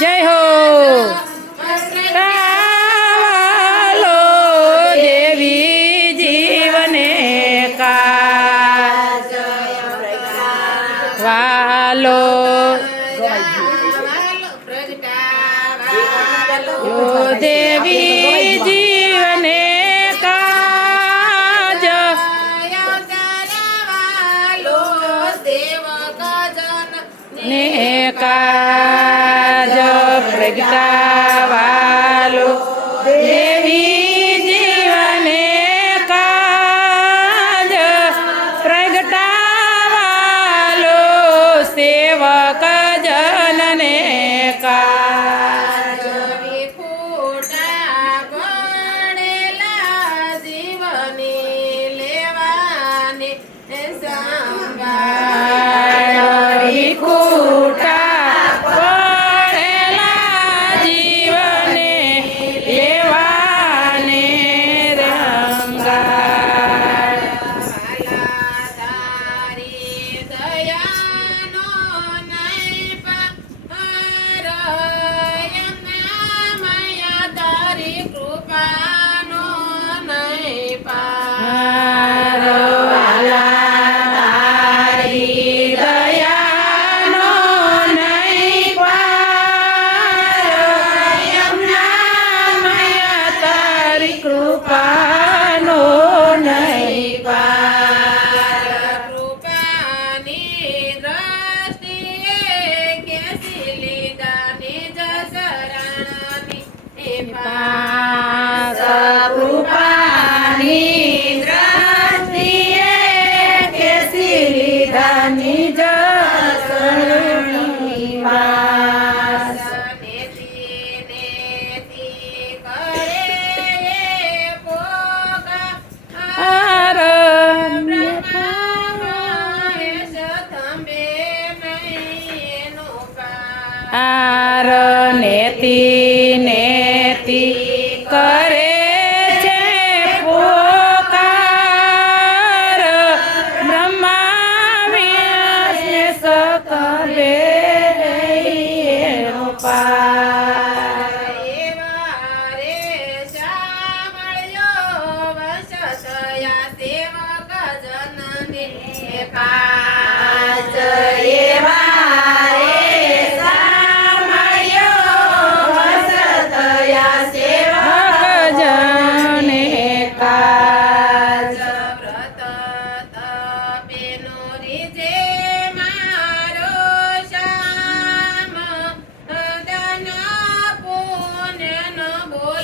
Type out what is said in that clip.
જય હો કાલો દેવી જીવને કા યો દેવી જીવને કાજ ને કાજ પ્રગટા is uh,